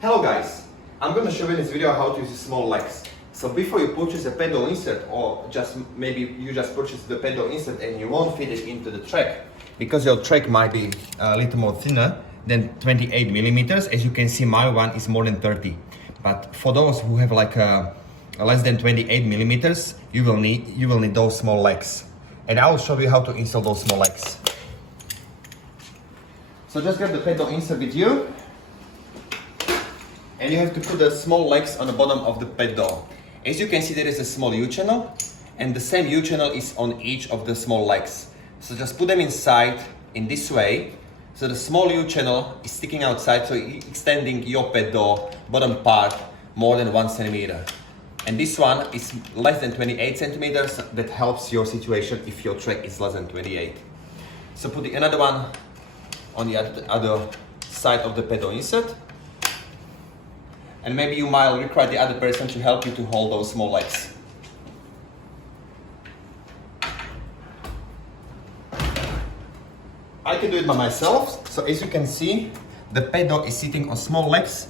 Hello guys, I'm going to show you in this video how to use small legs. So before you purchase a pedal insert, or just maybe you just purchase the pedal insert and you won't fit it into the track because your track might be a little more thinner than 28 millimeters. As you can see, my one is more than 30. But for those who have like a less than 28 millimeters, you will need those small legs. And I will show you how to install those small legs. So just grab the pedal insert with you. And you have to put the small legs on the bottom of the pedal. As you can see, there is a small U-channel, and the same U-channel is on each of the small legs. So just put them inside in this way. So the small U-channel is sticking outside, so extending your pedal bottom part more than 1 centimeter. And this one is less than 28 centimeters. That helps your situation if your track is less than 28. So put another one on the other side of the pedal insert. And maybe you might require the other person to help you to hold those small legs. I can do it by myself. So as you can see, the pedal is sitting on small legs,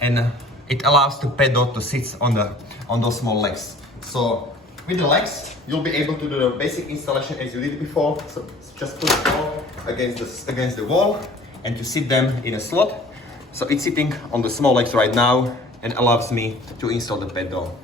and it allows the pedal to sit on those small legs. So with the legs, you'll be able to do the basic installation as you did before. So just put the ball against the wall and to sit them in a slot. So it's sitting on the small legs right now and allows me to install the pedal.